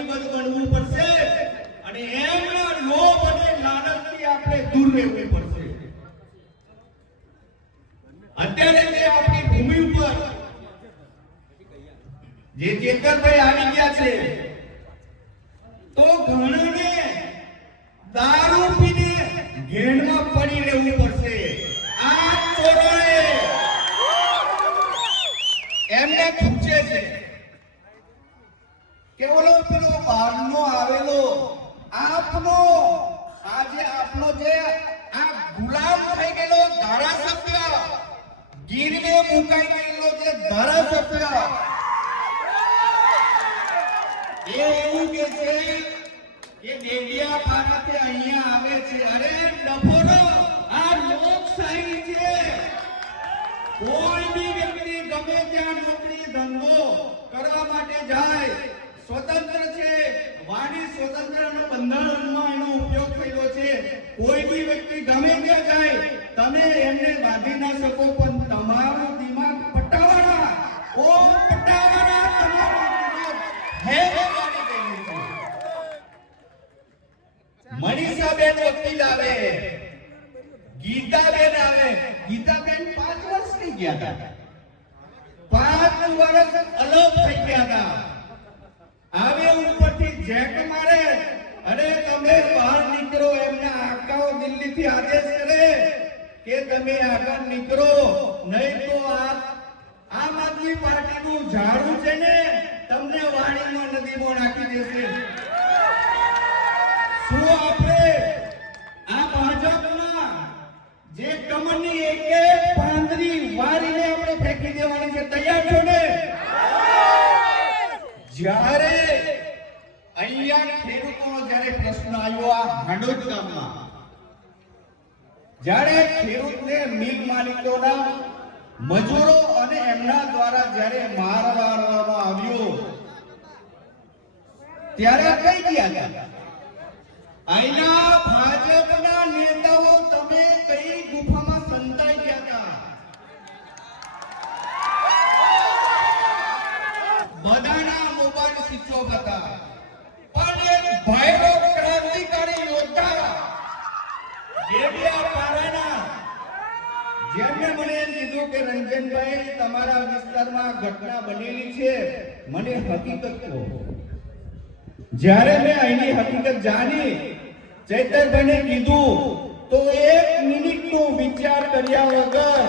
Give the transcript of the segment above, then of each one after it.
પ્રતિબદ્ધ ગણવું પડશે અને એમના લોભ અને લાલચથી આપણે દૂર રહેવું પડશે. અત્યારે જે આપણી ભૂમિ ઉપર જે ચેતરભાઈ આવી ગયા છે, તો ઘણાને દારૂ પીને ઘેણમાં પડી રહેવું પડશે. મુકાઈ ગયેલો જે ધારાસભ્ય એ એવું કે છે કે દેડિયા પારાથી અહીંયા આવે છે. અરે ડફોરો આ લોકશાહી છે. કોઈ બી વ્યક્તિ ગમે ત્યાં નોકરી, ધંધો કરવા માટે જાય, સ્વતંત્ર છે. વાણી સ્વતંત્રનો બંધારણમાં એનો ઉપયોગ થયેલો છે. કોઈ બી વ્યક્તિ ગમે ત્યાં જાય, તમે એમને બાંધી ના શકો મનીષાબેન વકીલ આવે. ગીતાબેન આવે. ગીતાબેન પાંચ વર્ષ થઈ ગયા હતા. પાંચ વર્ષ અલગ થઈ ગયા હતા. આવે ઉપરથી જેક મારે અને તમે બહાર નીકળો એમના આકાઓ દિલ્હીથી આદેશ કરે કે તમે આગળ નીકળો. નહીં તો આ આમ આદમી પાર્ટીનું ઝાડુ છે ને, તમને વાણીમાં નદીમાં નાખી દેશે. શું જ્યારે અહીંયા ખેડૂતોનો જ્યારે પ્રશ્ન આવ્યો આ હાંડોદ ગામમાં જ્યારે ખેડૂતને મિલ માલિકોના મજૂરો અને એમના દ્વારા જ્યારે માર મારવામાં આવ્યો, ત્યારે કઈ ગયા હતા? અહીંના ભાજપના નેતાઓ મોબાઈલ હતા. પણ એક ભાઈનો ક્રાંતિકારી યોદ્ધા દેવિયા પારાના જેમને મને કીધું કે રંજનભાઈ, તમારા વિસ્તારમાં ઘટના બનેલી છે, મને હકીકત કહો. જ્યારે મેં અહીંની હકીકત જાણી, ચૈતરભાઈને કીધું, તો એક મિનિટનો વિચાર કર્યા વગર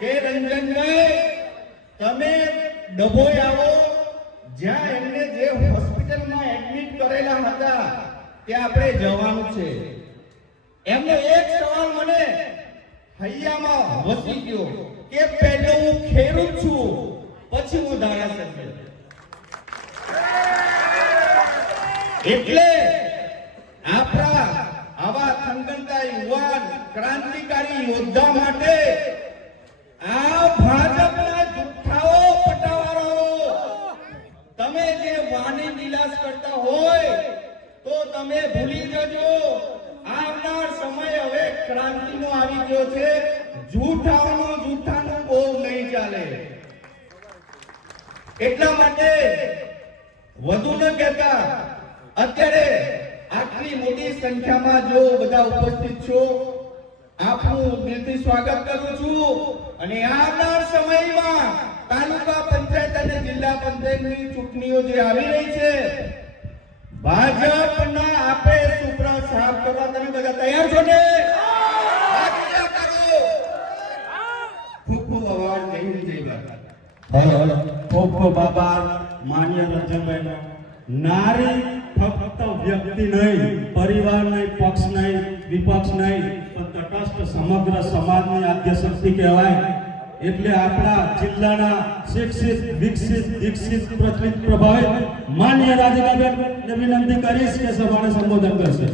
કે રંજનભાઈ તમે ડભોઈ આવો. જ્યાં એમને જે હોસ્પિટલમાં એડમિટ કરેલા હતા, ત્યાં આપણે જવાનું છે. એમનો એક સવાલ મને હૈયામાં વસી ગયો કે પહેલો હું ખેડૂત છું, પછી હું ધારાસભ્ય. એટલે આપણા આવા થનગનતા યુવાન ક્રાંતિકારી યોદ્ધા માટે આ ક્રાંતિનો આવી ગયો છે. જૂઠાઓનો જૂઠાનું બહુ નહીં ચાલે. એટલા માટે વધુ ન કહેતા, અત્યારે આટલી મોટી સંખ્યામાં જો બધા ઉપસ્થિત છો, આપનું દિલથી સ્વાગત કરું છું. અને આવનાર સમયમાં તાલુકા પંચાયત અને જિલ્લા પંચાયતની ચૂંટણીઓ જે આવી રહી છે, ભાજપના આપે સુપ્રા સાફ કરવા તમે બધા તૈયાર છો ને? ખૂબ ખૂબ અવાજ જય હિન્દ જય ભારત ખૂબ ખૂબ આભાર નારી ફક્ત વ્યક્તિ નહીં, પરિવાર નહીં, પક્ષ નહીં, વિપક્ષ નહીં તટસ્થ સમગ્ર સમાજની આદ્ય શક્તિ કહેવાય. એટલે આપણા જિલ્લાના શિક્ષિત, વિકસિત દીક્ષિત પ્રચલિત, પ્રભાવિત માન્ય રાધિકાબેન વિનંતી કરીશ કે સભાને સંબોધન કરશે.